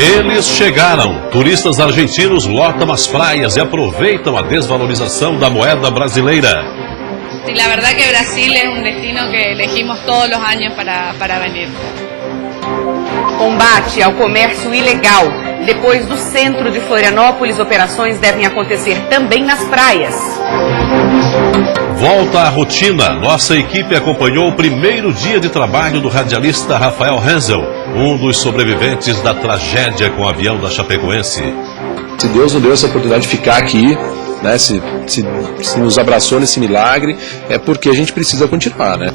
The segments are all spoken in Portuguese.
Eles chegaram. Turistas argentinos lotam as praias e aproveitam a desvalorização da moeda brasileira. Sí, la verdad que Brasil es un destino que elegimos todos los años para venir. Combate ao comércio ilegal. Depois do centro de Florianópolis, operações devem acontecer também nas praias. Volta à rotina. Nossa equipe acompanhou o primeiro dia de trabalho do radialista Rafael Hensel, um dos sobreviventes da tragédia com o avião da Chapecoense. Se Deus nos deu essa oportunidade de ficar aqui, né, se nos abraçou nesse milagre, é porque a gente precisa continuar, né?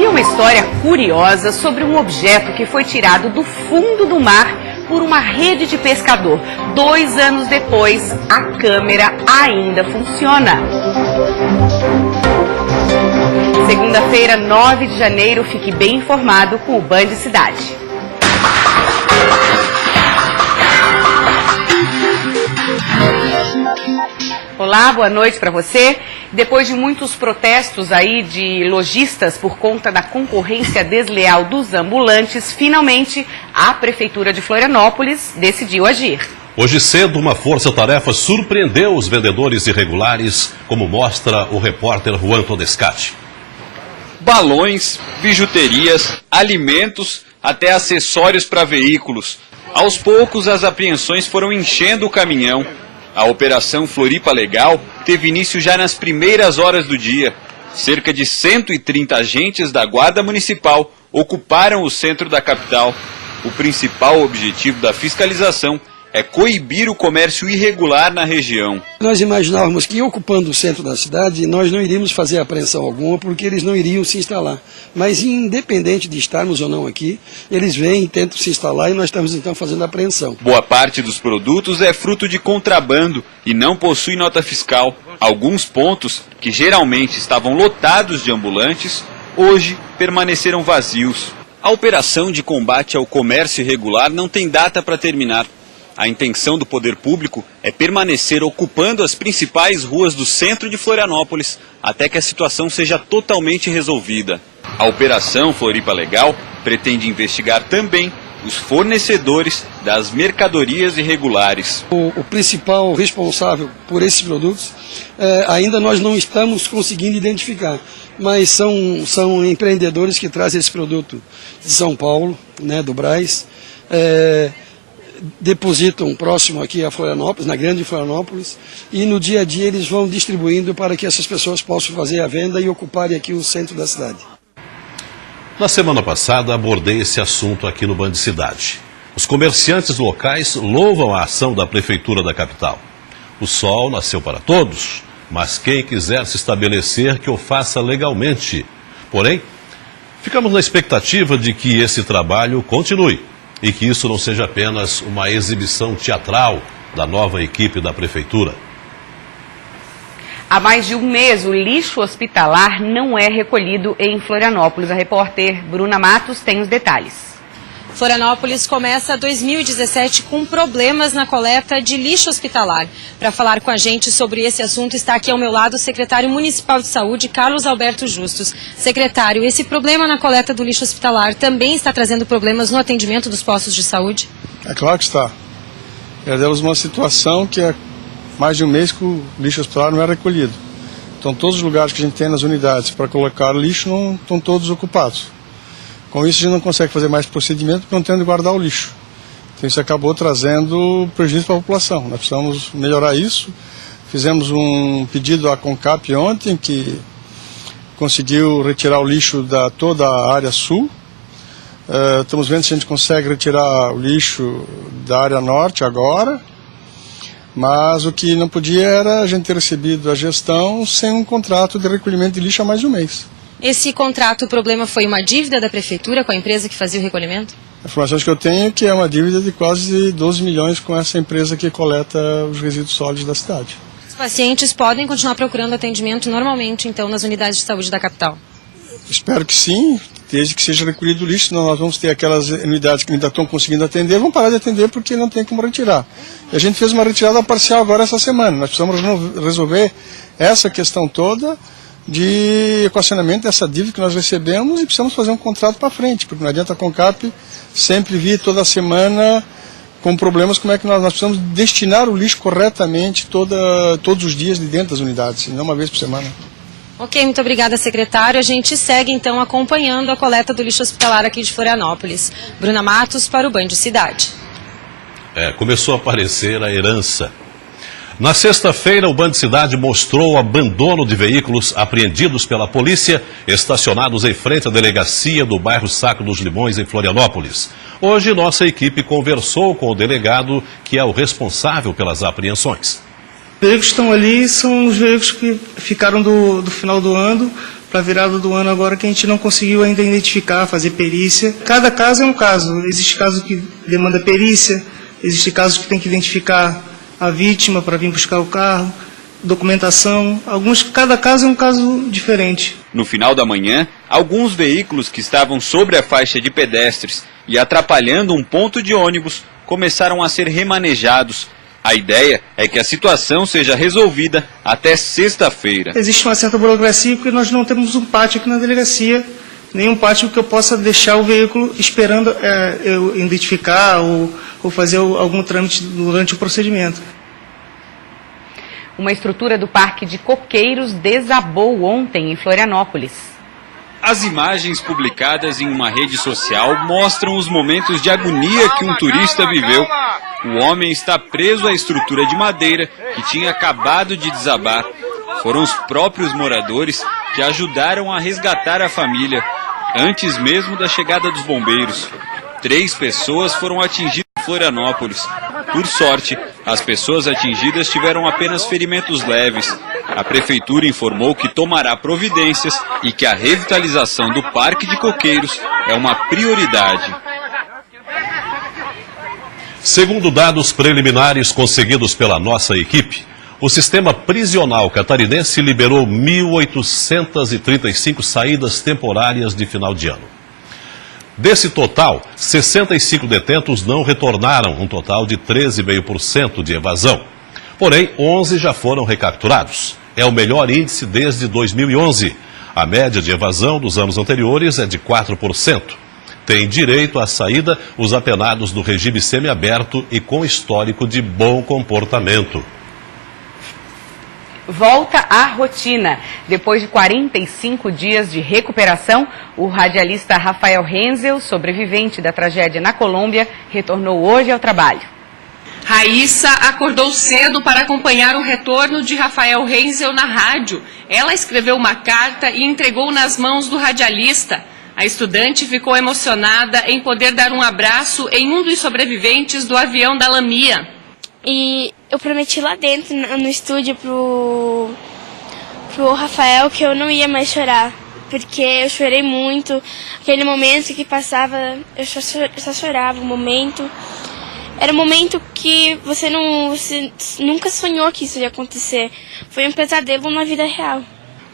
E uma história curiosa sobre um objeto que foi tirado do fundo do mar por uma rede de pescador. 2 anos depois, a câmera ainda funciona. Segunda-feira, 9 de janeiro, fique bem informado com o Band Cidade. Olá, boa noite para você. Depois de muitos protestos aí de lojistas por conta da concorrência desleal dos ambulantes, finalmente a Prefeitura de Florianópolis decidiu agir. Hoje cedo, uma força-tarefa surpreendeu os vendedores irregulares, como mostra o repórter Juan Todescati. Balões, bijuterias, alimentos, até acessórios para veículos. Aos poucos, as apreensões foram enchendo o caminhão. A Operação Floripa Legal teve início já nas primeiras horas do dia. Cerca de 130 agentes da Guarda Municipal ocuparam o centro da capital. O principal objetivo da fiscalização é coibir o comércio irregular na região. Nós imaginávamos que ocupando o centro da cidade, nós não iríamos fazer apreensão alguma, porque eles não iriam se instalar. Mas independente de estarmos ou não aqui, eles vêm e tentam se instalar e nós estamos então fazendo a apreensão. Boa parte dos produtos é fruto de contrabando e não possui nota fiscal. Alguns pontos, que geralmente estavam lotados de ambulantes, hoje permaneceram vazios. A operação de combate ao comércio irregular não tem data para terminar. A intenção do poder público é permanecer ocupando as principais ruas do centro de Florianópolis até que a situação seja totalmente resolvida. A Operação Floripa Legal pretende investigar também os fornecedores das mercadorias irregulares. O principal responsável por esses produtos, ainda nós não estamos conseguindo identificar, mas são empreendedores que trazem esse produto de São Paulo, né, do Brás, depositam próximo aqui a Florianópolis, na grande Florianópolis, e no dia a dia eles vão distribuindo para que essas pessoas possam fazer a venda e ocuparem aqui o centro da cidade. Na semana passada abordei esse assunto aqui no Band Cidade. Os comerciantes locais louvam a ação da Prefeitura da capital. O sol nasceu para todos, mas quem quiser se estabelecer que o faça legalmente. Porém, ficamos na expectativa de que esse trabalho continue e que isso não seja apenas uma exibição teatral da nova equipe da Prefeitura. Há mais de um mês, o lixo hospitalar não é recolhido em Florianópolis. A repórter Bruna Matos tem os detalhes. Florianópolis começa 2017 com problemas na coleta de lixo hospitalar. Para falar com a gente sobre esse assunto, está aqui ao meu lado o secretário municipal de saúde, Carlos Alberto Justus. Secretário, esse problema na coleta do lixo hospitalar também está trazendo problemas no atendimento dos postos de saúde? É claro que está. Perdemos uma situação que é mais de um mês que o lixo hospitalar não é recolhido. Então todos os lugares que a gente tem nas unidades para colocar lixo não estão todos ocupados. Com isso a gente não consegue fazer mais procedimento porque não tem onde guardar o lixo. Então isso acabou trazendo prejuízo para a população. Nós precisamos melhorar isso. Fizemos um pedido à CONCAP ontem, que conseguiu retirar o lixo da toda a área sul. Estamos vendo se a gente consegue retirar o lixo da área norte agora. Mas o que não podia era a gente ter recebido a gestão sem um contrato de recolhimento de lixo há mais de um mês. Esse contrato, o problema foi uma dívida da Prefeitura com a empresa que fazia o recolhimento? A informação que eu tenho é que é uma dívida de quase 12 milhões com essa empresa que coleta os resíduos sólidos da cidade. Os pacientes podem continuar procurando atendimento normalmente, então, nas unidades de saúde da capital? Espero que sim, desde que seja recolhido o lixo, senão nós vamos ter aquelas unidades que ainda estão conseguindo atender, vão parar de atender porque não tem como retirar. E a gente fez uma retirada parcial agora essa semana. Nós precisamos resolver essa questão toda de equacionamento dessa dívida que nós recebemos e precisamos fazer um contrato para frente, porque não adianta a Concap sempre vir toda semana com problemas, como é que nós precisamos destinar o lixo corretamente todos os dias de dentro das unidades, e não uma vez por semana. Ok, muito obrigada, secretário. A gente segue, então, acompanhando a coleta do lixo hospitalar aqui de Florianópolis. Bruna Matos para o Band Cidade. Começou a aparecer a herança. Na sexta-feira, o Band Cidade mostrou o abandono de veículos apreendidos pela polícia, estacionados em frente à delegacia do bairro Saco dos Limões, em Florianópolis. Hoje, nossa equipe conversou com o delegado, que é o responsável pelas apreensões. Os veículos que estão ali são os veículos que ficaram do final do ano para a virada do ano agora, que a gente não conseguiu ainda identificar, fazer perícia. Cada caso é um caso. Existe caso que demanda perícia, existe casos que tem que identificar a vítima para vir buscar o carro, documentação. Cada caso é um caso diferente. No final da manhã, alguns veículos que estavam sobre a faixa de pedestres e atrapalhando um ponto de ônibus começaram a ser remanejados. A ideia é que a situação seja resolvida até sexta-feira. Existe uma certa burocracia porque nós não temos um pátio aqui na delegacia, nenhum pátio que eu possa deixar o veículo esperando eu identificar ou fazer algum trâmite durante o procedimento. Uma estrutura do Parque de Coqueiros desabou ontem em Florianópolis. As imagens publicadas em uma rede social mostram os momentos de agonia que um turista viveu. O homem está preso à estrutura de madeira que tinha acabado de desabar. Foram os próprios moradores que ajudaram a resgatar a família, antes mesmo da chegada dos bombeiros. 3 pessoas foram atingidas em Florianópolis. Por sorte, as pessoas atingidas tiveram apenas ferimentos leves. A prefeitura informou que tomará providências e que a revitalização do Parque de Coqueiros é uma prioridade. Segundo dados preliminares conseguidos pela nossa equipe, o sistema prisional catarinense liberou 1.835 saídas temporárias de final de ano. Desse total, 65 detentos não retornaram, um total de 13,5% de evasão. Porém, 11 já foram recapturados. É o melhor índice desde 2011. A média de evasão dos anos anteriores é de 4%. Tem direito à saída os apenados do regime semiaberto e com histórico de bom comportamento. Volta à rotina. Depois de 45 dias de recuperação, o radialista Rafael Renzel, sobrevivente da tragédia na Colômbia, retornou hoje ao trabalho. Raíssa acordou cedo para acompanhar o retorno de Rafael Renzel na rádio. Ela escreveu uma carta e entregou nas mãos do radialista. A estudante ficou emocionada em poder dar um abraço em um dos sobreviventes do avião da Lamia. E eu prometi lá dentro, no estúdio, pro Rafael que eu não ia mais chorar. Porque eu chorei muito. Aquele momento que passava, eu só chorava. O momento era um momento que você nunca sonhou que isso ia acontecer. Foi um pesadelo na vida real.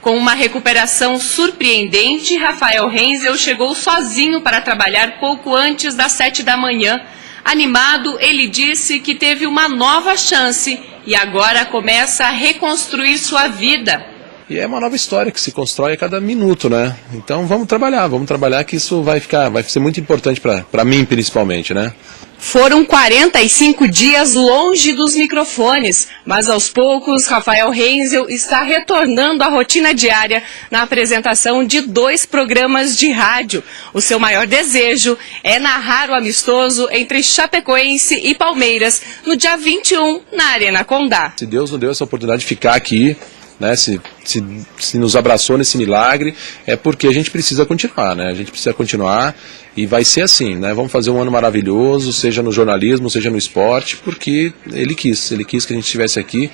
Com uma recuperação surpreendente, Rafael Renzel chegou sozinho para trabalhar pouco antes das 7 da manhã. Animado, ele disse que teve uma nova chance e agora começa a reconstruir sua vida. E é uma nova história que se constrói a cada minuto, né? Então vamos trabalhar que isso vai ser muito importante para mim principalmente, né? Foram 45 dias longe dos microfones, mas aos poucos Rafael Renzel está retornando à rotina diária na apresentação de 2 programas de rádio. O seu maior desejo é narrar o amistoso entre Chapecoense e Palmeiras no dia 21 na Arena Condá. Se Deus nos deu essa oportunidade de ficar aqui, né, se nos abraçou nesse milagre, é porque a gente precisa continuar, né? A gente precisa continuar e vai ser assim, né? Vamos fazer um ano maravilhoso, seja no jornalismo, seja no esporte, porque ele quis que a gente estivesse aqui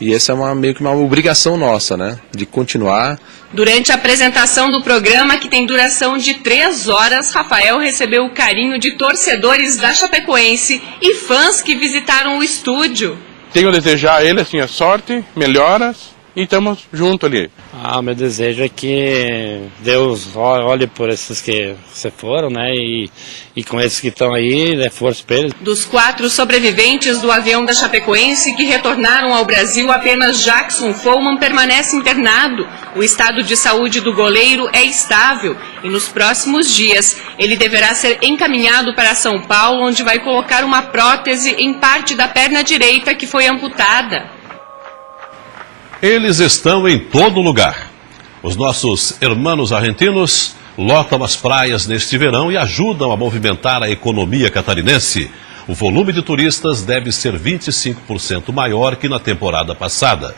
e essa é meio que uma obrigação nossa, né? De continuar. Durante a apresentação do programa, que tem duração de 3 horas, Rafael recebeu o carinho de torcedores da Chapecoense e fãs que visitaram o estúdio. Tenho a desejar a ele assim, a sorte, melhoras e estamos juntos ali. Meu desejo é que Deus olhe por esses que se foram, né, e com esses que estão aí, dê força para eles. Dos 4 sobreviventes do avião da Chapecoense que retornaram ao Brasil, apenas Jackson Follman permanece internado. O estado de saúde do goleiro é estável e nos próximos dias ele deverá ser encaminhado para São Paulo, onde vai colocar uma prótese em parte da perna direita que foi amputada. Eles estão em todo lugar. Os nossos hermanos argentinos lotam as praias neste verão e ajudam a movimentar a economia catarinense. O volume de turistas deve ser 25% maior que na temporada passada.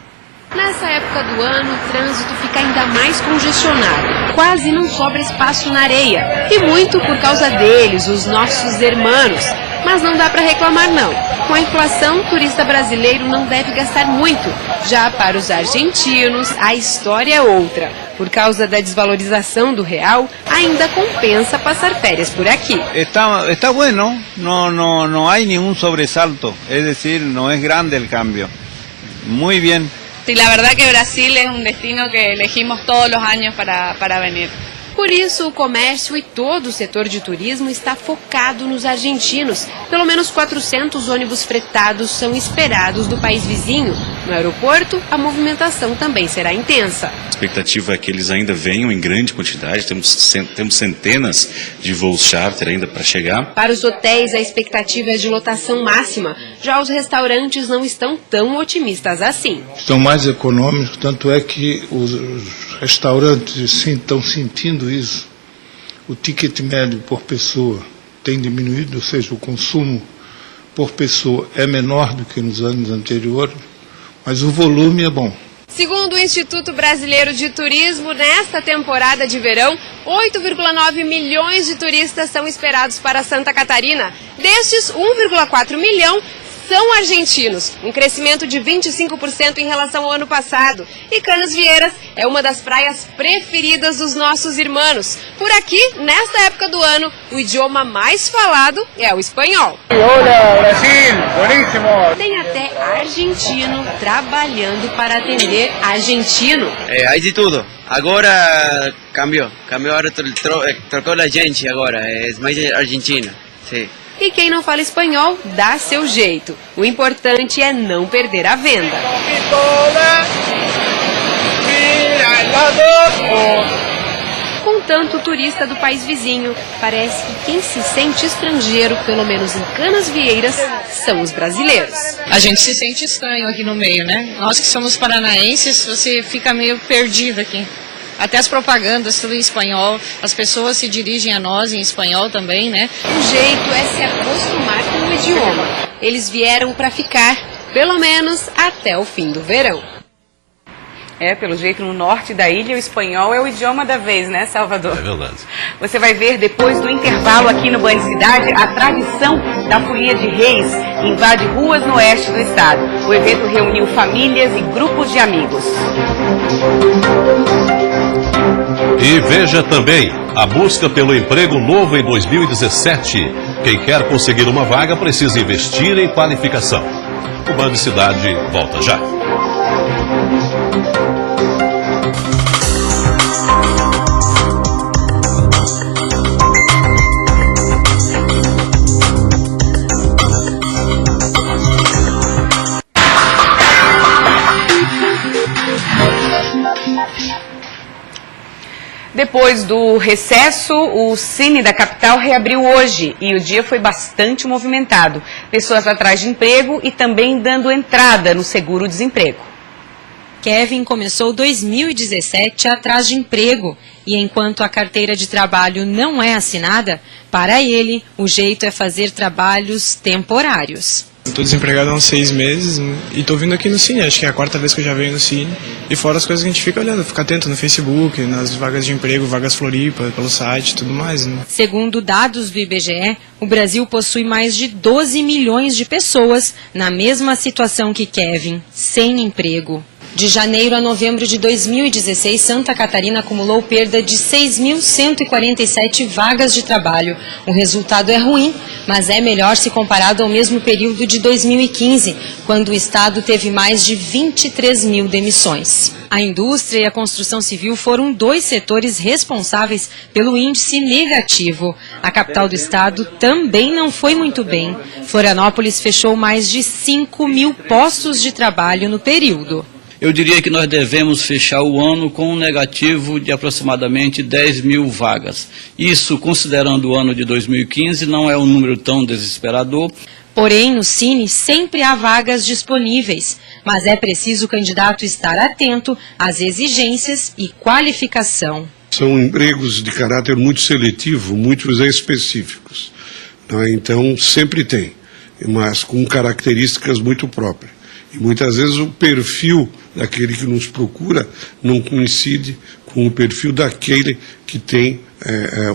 Nessa época do ano, o trânsito fica ainda mais congestionado. Quase não sobra espaço na areia. E muito por causa deles, os nossos hermanos. Mas não dá para reclamar não. Com a inflação, o turista brasileiro não deve gastar muito. Já para os argentinos, a história é outra. Por causa da desvalorização do real, ainda compensa passar férias por aqui. Está bueno, no hay ningún sobresalto. Es decir, no es grande el cambio. Muy bien. Sí, la verdad que Brasil es un destino que elegimos todos los años para venir. Por isso, o comércio e todo o setor de turismo está focado nos argentinos. Pelo menos 400 ônibus fretados são esperados do país vizinho. No aeroporto, a movimentação também será intensa. A expectativa é que eles ainda venham em grande quantidade, temos centenas de voos charter ainda para chegar. Para os hotéis, a expectativa é de lotação máxima. Já os restaurantes não estão tão otimistas assim. Estão mais econômicos, tanto é que os restaurantes sim, estão sentindo isso. O ticket médio por pessoa tem diminuído, ou seja, o consumo por pessoa é menor do que nos anos anteriores, mas o volume é bom. Segundo o Instituto Brasileiro de Turismo, nesta temporada de verão, 8,9 milhões de turistas são esperados para Santa Catarina. Destes, 1,4 milhão são argentinos, um crescimento de 25% em relação ao ano passado. E Canasvieiras é uma das praias preferidas dos nossos irmãos. Por aqui, nesta época do ano, o idioma mais falado é o espanhol. Olá, Brasil! Bueníssimo! Tem até argentino trabalhando para atender argentino. Há de tudo. Agora cambiou agora, trocou a gente agora, é mais Argentina, sim. E quem não fala espanhol, dá seu jeito. O importante é não perder a venda. Com tanto turista do país vizinho, parece que quem se sente estrangeiro, pelo menos em Canasvieiras, são os brasileiros. A gente se sente estranho aqui no meio, né? Nós que somos paranaenses, você fica meio perdido aqui. Até as propagandas, tudo em espanhol, as pessoas se dirigem a nós em espanhol também, né? O jeito é se acostumar com o idioma. Eles vieram para ficar, pelo menos até o fim do verão. Pelo jeito, no norte da ilha, o espanhol é o idioma da vez, né, Salvador? É verdade. Você vai ver depois do intervalo aqui no Band Cidade a tradição da Folia de Reis, que invade ruas no oeste do estado. O evento reuniu famílias e grupos de amigos. E veja também a busca pelo emprego novo em 2017. Quem quer conseguir uma vaga precisa investir em qualificação. O Band Cidade volta já. Depois do recesso, o Cine da capital reabriu hoje e o dia foi bastante movimentado. Pessoas atrás de emprego e também dando entrada no seguro-desemprego. Kevin começou 2017 atrás de emprego e enquanto a carteira de trabalho não é assinada, para ele o jeito é fazer trabalhos temporários. Estou desempregado há uns 6 meses e estou vindo aqui no Cine, acho que é a 4ª vez que eu já venho no Cine. E fora as coisas que a gente fica olhando, fica atento no Facebook, nas vagas de emprego, vagas Floripa, pelo site e tudo mais. Né? Segundo dados do IBGE, o Brasil possui mais de 12 milhões de pessoas na mesma situação que Kevin, sem emprego. De janeiro a novembro de 2016, Santa Catarina acumulou perda de 6.147 vagas de trabalho. O resultado é ruim, mas é melhor se comparado ao mesmo período de 2015, quando o estado teve mais de 23 mil demissões. A indústria e a construção civil foram 2 setores responsáveis pelo índice negativo. A capital do estado também não foi muito bem. Florianópolis fechou mais de 5 mil postos de trabalho no período. Eu diria que nós devemos fechar o ano com um negativo de aproximadamente 10 mil vagas. Isso, considerando o ano de 2015, não é um número tão desesperador. Porém, no Cine sempre há vagas disponíveis, mas é preciso o candidato estar atento às exigências e qualificação. São empregos de caráter muito seletivo, muitos específicos. Então, sempre tem, mas com características muito próprias. E muitas vezes o perfil daquele que nos procura não coincide com o perfil daquele que tem,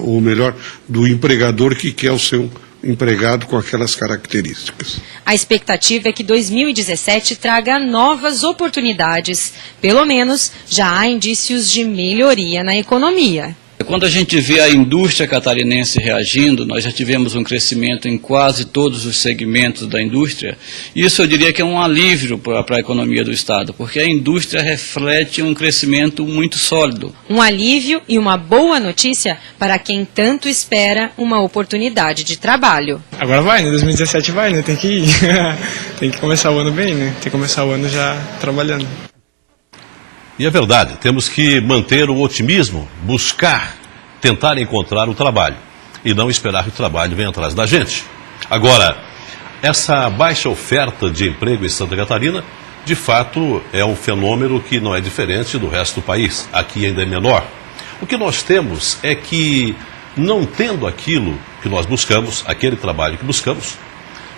ou melhor, do empregador que quer o seu empregado com aquelas características. A expectativa é que 2017 traga novas oportunidades. Pelo menos já há indícios de melhoria na economia. Quando a gente vê a indústria catarinense reagindo, nós já tivemos um crescimento em quase todos os segmentos da indústria. Isso eu diria que é um alívio para a economia do estado, porque a indústria reflete um crescimento muito sólido. Um alívio e uma boa notícia para quem tanto espera uma oportunidade de trabalho. Agora vai, né? 2017 vai, né? Tem que ir. Tem que começar o ano bem, né? Tem que começar o ano já trabalhando. E é verdade, temos que manter o otimismo, buscar, tentar encontrar o trabalho e não esperar que o trabalho venha atrás da gente. Agora, essa baixa oferta de emprego em Santa Catarina, de fato, é um fenômeno que não é diferente do resto do país. Aqui ainda é menor. O que nós temos é que, não tendo aquilo que nós buscamos, aquele trabalho que buscamos,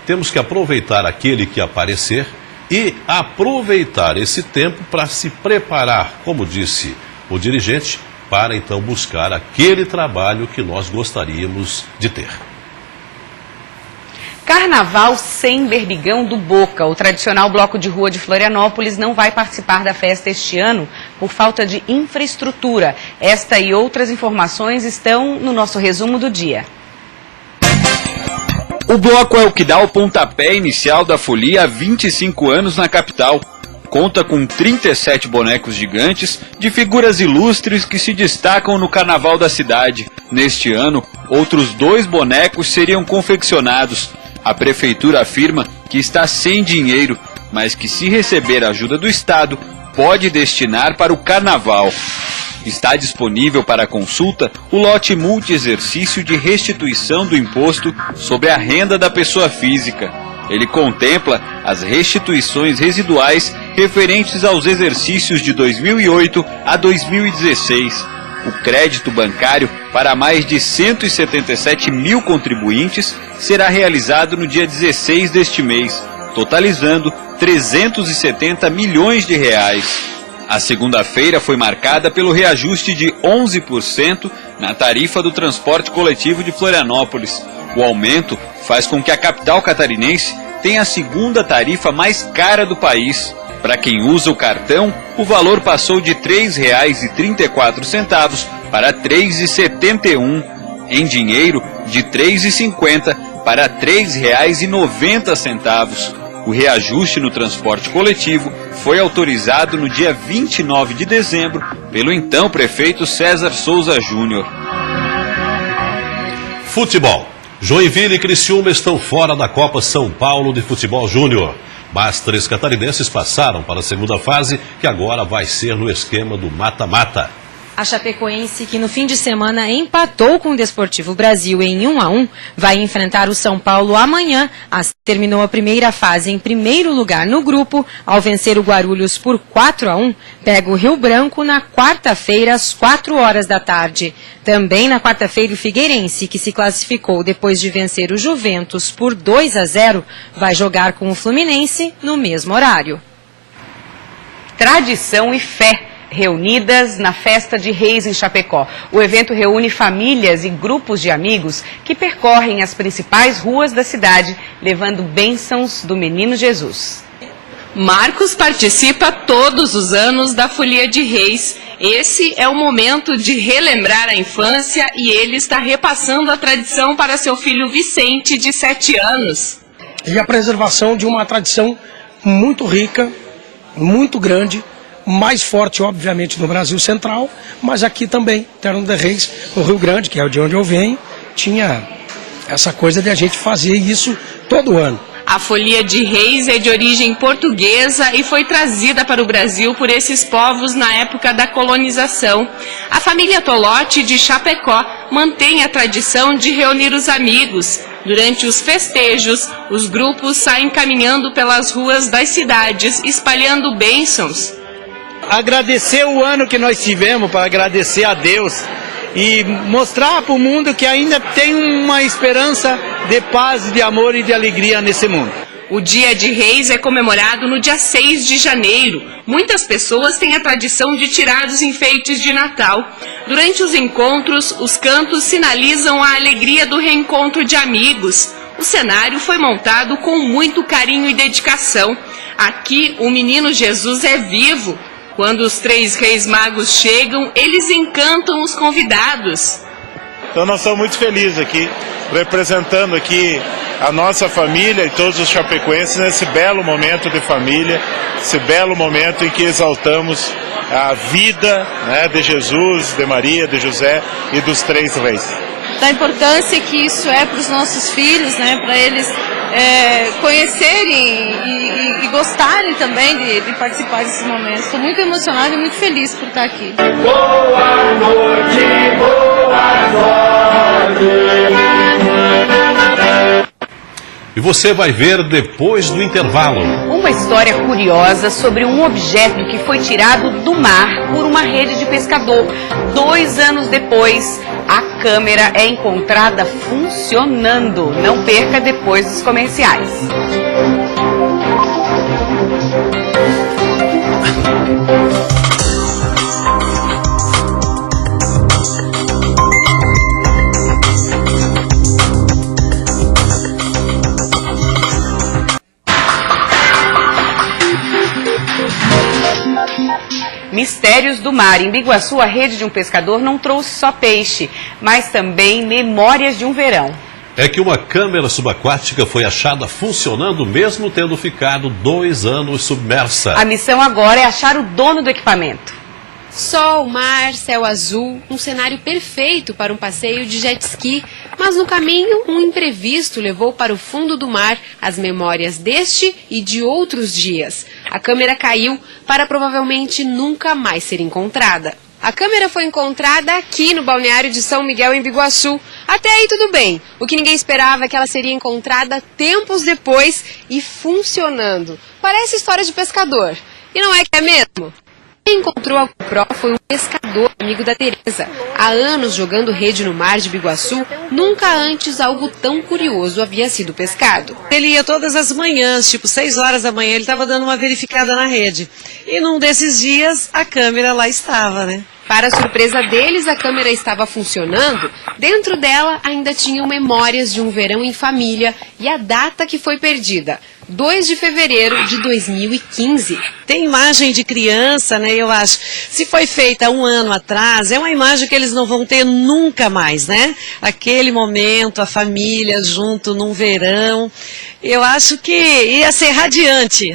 temos que aproveitar aquele que aparecer e aproveitar esse tempo para se preparar, como disse o dirigente, para então buscar aquele trabalho que nós gostaríamos de ter. Carnaval sem Berbigão do Boca. O tradicional bloco de rua de Florianópolis não vai participar da festa este ano por falta de infraestrutura. Esta e outras informações estão no nosso resumo do dia. O bloco é o que dá o pontapé inicial da folia há 25 anos na capital. Conta com 37 bonecos gigantes de figuras ilustres que se destacam no carnaval da cidade. Neste ano, outros 2 bonecos seriam confeccionados. A prefeitura afirma que está sem dinheiro, mas que se receber a ajuda do Estado, pode destinar para o carnaval. Está disponível para consulta o lote multi-exercício de restituição do imposto sobre a renda da pessoa física. Ele contempla as restituições residuais referentes aos exercícios de 2008 a 2016. O crédito bancário para mais de 177 mil contribuintes será realizado no dia 16 deste mês, totalizando 370 milhões de reais. A segunda-feira foi marcada pelo reajuste de 11% na tarifa do transporte coletivo de Florianópolis. O aumento faz com que a capital catarinense tenha a segunda tarifa mais cara do país. Para quem usa o cartão, o valor passou de R$ 3,34 para R$ 3,71. Em dinheiro, de R$ 3,50 para R$ 3,90. O reajuste no transporte coletivo foi autorizado no dia 29 de dezembro pelo então prefeito César Souza Júnior. Futebol. Joinville e Criciúma estão fora da Copa São Paulo de Futebol Júnior. Mas 3 catarinenses passaram para a segunda fase, que agora vai ser no esquema do mata-mata. A Chapecoense, que no fim de semana empatou com o Desportivo Brasil em 1-1, vai enfrentar o São Paulo amanhã. Terminou a primeira fase em primeiro lugar no grupo, ao vencer o Guarulhos por 4-1, pega o Rio Branco na quarta-feira às 4 horas da tarde. Também na quarta-feira o Figueirense, que se classificou depois de vencer o Juventus por 2-0, vai jogar com o Fluminense no mesmo horário. Tradição e fé reunidas na Festa de Reis em Chapecó. O evento reúne famílias e grupos de amigos que percorrem as principais ruas da cidade, levando bênçãos do Menino Jesus. Marcos participa todos os anos da Folia de Reis. Esse é o momento de relembrar a infância e ele está repassando a tradição para seu filho Vicente, de 7 anos. E a preservação de uma tradição muito rica, muito grande, mais forte, obviamente, no Brasil Central, mas aqui também, Terno de Reis, no Rio Grande, que é de onde eu venho, tinha essa coisa de a gente fazer isso todo ano. A Folia de Reis é de origem portuguesa e foi trazida para o Brasil por esses povos na época da colonização. A família Tolotti de Chapecó mantém a tradição de reunir os amigos. Durante os festejos, os grupos saem caminhando pelas ruas das cidades, espalhando bênçãos. Agradecer o ano que nós tivemos, para agradecer a Deus e mostrar para o mundo que ainda tem uma esperança de paz, de amor e de alegria nesse mundo. O Dia de Reis é comemorado no dia 6 de janeiro. Muitas pessoas têm a tradição de tirar os enfeites de Natal. Durante os encontros, os cantos sinalizam a alegria do reencontro de amigos. O cenário foi montado com muito carinho e dedicação. Aqui, o menino Jesus é vivo. Quando os 3 reis magos chegam, eles encantam os convidados. Então nós estamos muito felizes aqui, representando aqui a nossa família e todos os chapecoenses nesse belo momento de família, esse belo momento em que exaltamos a vida, né, de Jesus, de Maria, de José e dos 3 reis. Da importância que isso é para os nossos filhos, né, para eles conhecerem e gostarem também de participar desses momentos. Estou muito emocionada e muito feliz por estar aqui. Boa noite, boa sorte. E você vai ver depois do intervalo. Uma história curiosa sobre um objeto que foi tirado do mar por uma rede de pescador. 2 anos depois, a câmera é encontrada funcionando. Não perca depois dos comerciais. Mistérios do Mar. Em Biguaçu, a rede de um pescador não trouxe só peixe, mas também memórias de um verão. É que uma câmera subaquática foi achada funcionando mesmo tendo ficado 2 anos submersa. A missão agora é achar o dono do equipamento. Sol, mar, céu azul, um cenário perfeito para um passeio de jet ski. Mas no caminho, um imprevisto levou para o fundo do mar as memórias deste e de outros dias. A câmera caiu para provavelmente nunca mais ser encontrada. A câmera foi encontrada aqui no balneário de São Miguel, em Biguaçu. Até aí tudo bem. O que ninguém esperava é que ela seria encontrada tempos depois e funcionando. Parece história de pescador. E não é que é mesmo? Quem encontrou a GoPro foi um pescador, amigo da Tereza. Há anos jogando rede no mar de Biguaçu, nunca antes algo tão curioso havia sido pescado. Ele ia todas as manhãs, tipo 6 horas da manhã, ele estava dando uma verificada na rede. E num desses dias, a câmera lá estava, né? Para a surpresa deles, a câmera estava funcionando. Dentro dela ainda tinham memórias de um verão em família e a data que foi perdida, 2 de fevereiro de 2015. Tem imagem de criança, né, eu acho. Se foi feita 1 ano atrás, é uma imagem que eles não vão ter nunca mais, né? Aquele momento, a família junto num verão. Eu acho que ia ser radiante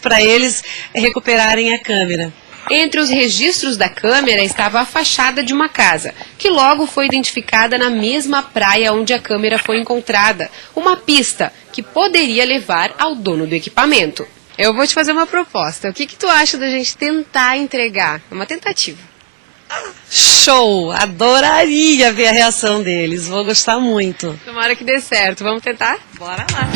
para eles recuperarem a câmera. Entre os registros da câmera estava a fachada de uma casa, que logo foi identificada na mesma praia onde a câmera foi encontrada. Uma pista que poderia levar ao dono do equipamento. Eu vou te fazer uma proposta. O que tu acha da gente tentar entregar? É uma tentativa. Show! Adoraria ver a reação deles. Vou gostar muito. Tomara que dê certo. Vamos tentar? Bora lá.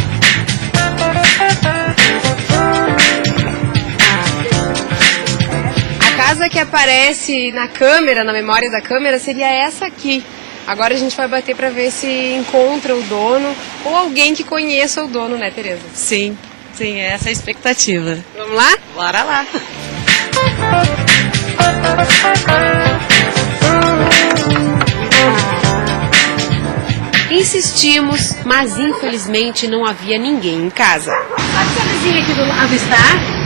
A casa que aparece na câmera, na memória da câmera, seria essa aqui. Agora a gente vai bater para ver se encontra o dono ou alguém que conheça o dono, né, Tereza? Sim, essa é a expectativa. Vamos lá? Bora lá. Insistimos, mas infelizmente não havia ninguém em casa. A vizinha aqui do lado está?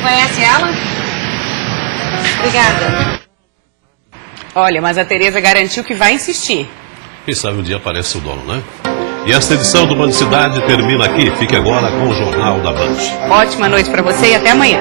conhece ela? Obrigada. Olha, mas a Tereza garantiu que vai insistir. Quem sabe um dia aparece o dono, né? E esta edição do Band Cidade termina aqui. Fique agora com o Jornal da Band. Ótima noite para você e até amanhã.